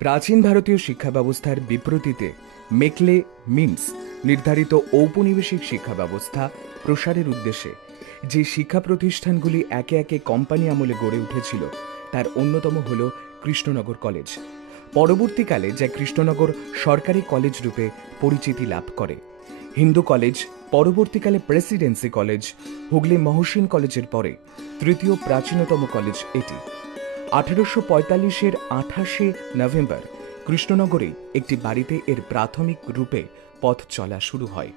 প্রাচীন ভারতীয় শিক্ষা ব্যবস্থার বিপরীতে মেকলে মিন্স নির্ধারিত ঔপনিবেশিক শিক্ষা ব্যবস্থা প্রসারের উদ্দেশ্যে যে শিক্ষা প্রতিষ্ঠানগুলি একে একে কোম্পানি আমলে গড়ে উঠেছিল তার অন্যতম হল কৃষ্ণনগর কলেজ। পরবর্তীকালে যা কৃষ্ণনগর সরকারি কলেজ রূপে পরিচিতি লাভ করে। হিন্দু কলেজ, পরবর্তীকালে প্রেসিডেন্সি কলেজ, হুগলি মহসিন কলেজের পরে তৃতীয় প্রাচীনতম কলেজ এটি। 1845-এর 28শে নভেম্বর কৃষ্ণনগরে একটি বাড়িতে এর প্রাথমিক রূপে পথ চলা শুরু হয়।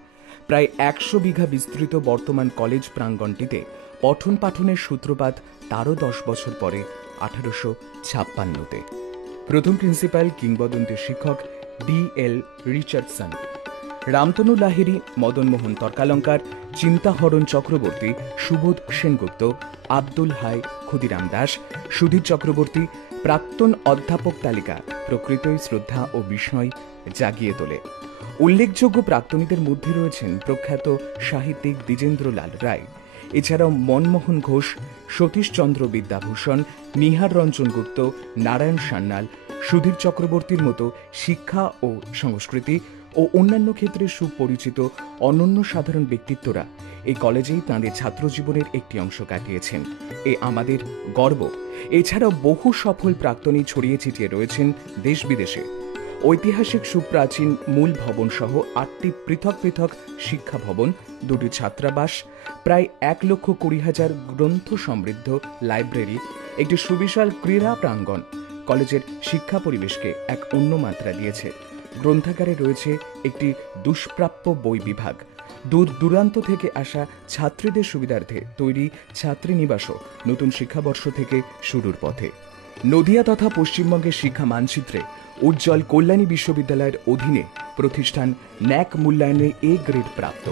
প্রায় 100 বিঘা বিস্তৃত বর্তমান কলেজ প্রাঙ্গণটিতে পঠন পাঠনের সূত্রপাত তারও 10 বছর পরে 1856-তে। প্রথম প্রিন্সিপাল কিংবদন্তি শিক্ষক D.L. রিচার্ডসন, রামতনু লাহিড়ী, মদনমোহন তর্কালঙ্কার, চিন্তাহরণ চক্রবর্তী, সুবোধ সেনগুপ্ত, আব্দুল হাই, ক্ষুদিরাম দাস, সুধীর চক্রবর্তী প্রাক্তন অধ্যাপক তালিকা প্রকৃতই শ্রদ্ধা ও বিস্ময় জাগিয়ে তোলে। উল্লেখযোগ্য প্রাক্তনীদের মধ্যে রয়েছেন প্রখ্যাত সাহিত্যিক দ্বিজেন্দ্রলাল রায়, এছাড়াও মনমোহন ঘোষ, সতীশচন্দ্র বিদ্যাভূষণ, নিহার রঞ্জন গুপ্ত, নারায়ণ সান্যাল, সুধীর চক্রবর্তীর মতো শিক্ষা ও সংস্কৃতি ও অন্যান্য ক্ষেত্রে সুপরিচিত অনন্য সাধারণ ব্যক্তিত্বরা এই কলেজেই তাঁদের ছাত্রজীবনের একটি অংশ কাটিয়েছেন। এ আমাদের গর্ব। এছাড়াও বহু সফল প্রাক্তনী ছড়িয়ে ছিটিয়ে রয়েছেন দেশ বিদেশে। ঐতিহাসিক সুপ্রাচীন মূল ভবন সহ 8টি পৃথক পৃথক শিক্ষা ভবন, 2টি ছাত্রাবাস, প্রায় 1,20,000 গ্রন্থ সমৃদ্ধ লাইব্রেরি, একটি সুবিশাল ক্রীড়া প্রাঙ্গণ কলেজের শিক্ষা পরিবেশকে এক অন্য মাত্রা দিয়েছে। গ্রন্থাগারে রয়েছে একটি দুষ্প্রাপ্য বই বিভাগ। দূর দূরান্ত থেকে আসা ছাত্রীদের সুবিধার্থে তৈরি ছাত্রীনিবাসও নতুন শিক্ষাবর্ষ থেকে শুরুর পথে। নদিয়া তথা পশ্চিমবঙ্গের শিক্ষা মানচিত্রে উজ্জ্বল কল্যাণী বিশ্ববিদ্যালয়ের অধীনে প্রতিষ্ঠান ন্যাক মূল্যায়নে এ গ্রেড প্রাপ্ত।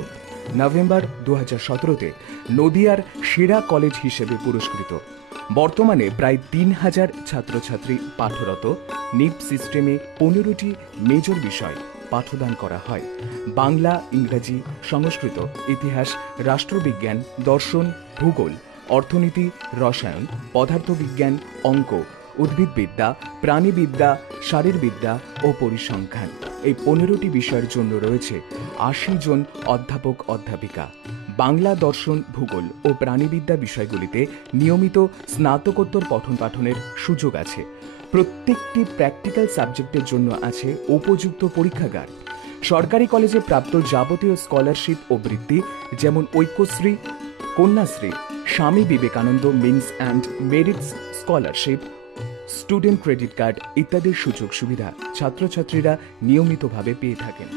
নভেম্বর 2017-তে নদিয়ার সেরা কলেজ হিসেবে পুরস্কৃত। বর্তমানে প্রায় 3,000 ছাত্রছাত্রী পাঠরত। নিপ সিস্টেমে 15টি মেজর বিষয় পাঠদান করা হয়। বাংলা, ইংরাজি, সংস্কৃত, ইতিহাস, রাষ্ট্রবিজ্ঞান, দর্শন, ভূগোল, অর্থনীতি, রসায়ন, পদার্থবিজ্ঞান, অঙ্ক, উদ্ভিদবিদ্যা, প্রাণীবিদ্যা, শারীরবিদ্যা ও পরিসংখ্যান। এই 15টি বিষয়ের জন্য রয়েছে 80 জন অধ্যাপক অধ্যাপিকা। বাংলা, দর্শন, ভূগোল ও প্রাণীবিদ্যা বিষয়গুলিতে নিয়মিত স্নাতকোত্তর পঠন পাঠনের সুযোগ আছে। প্রত্যেকটি প্র্যাকটিক্যাল সাবজেক্টের জন্য আছে উপযুক্ত পরীক্ষাগার। সরকারি কলেজে প্রাপ্ত যাবতীয় স্কলারশিপ ও বৃত্তি যেমন Aikyashree, Kanyashree, Swami Vivekananda means and merits scholarship, student credit card ইত্যাদির সুযোগ সুবিধা ছাত্রছাত্রীরা নিয়মিতভাবে পেয়ে থাকেন।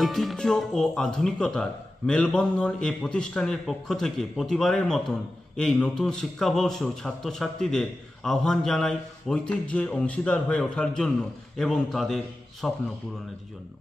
ঐতিহ্য ও আধুনিকতার মেলবন্ধন এই প্রতিষ্ঠানের পক্ষ থেকে প্রতিবারের মতন এই নতুন শিক্ষাবর্ষ ছাত্রছাত্রীদের আহ্বান জানাই ঐতিহ্যের অংশীদার হয়ে ওঠার জন্য এবং তাদের স্বপ্ন পূরণের জন্য।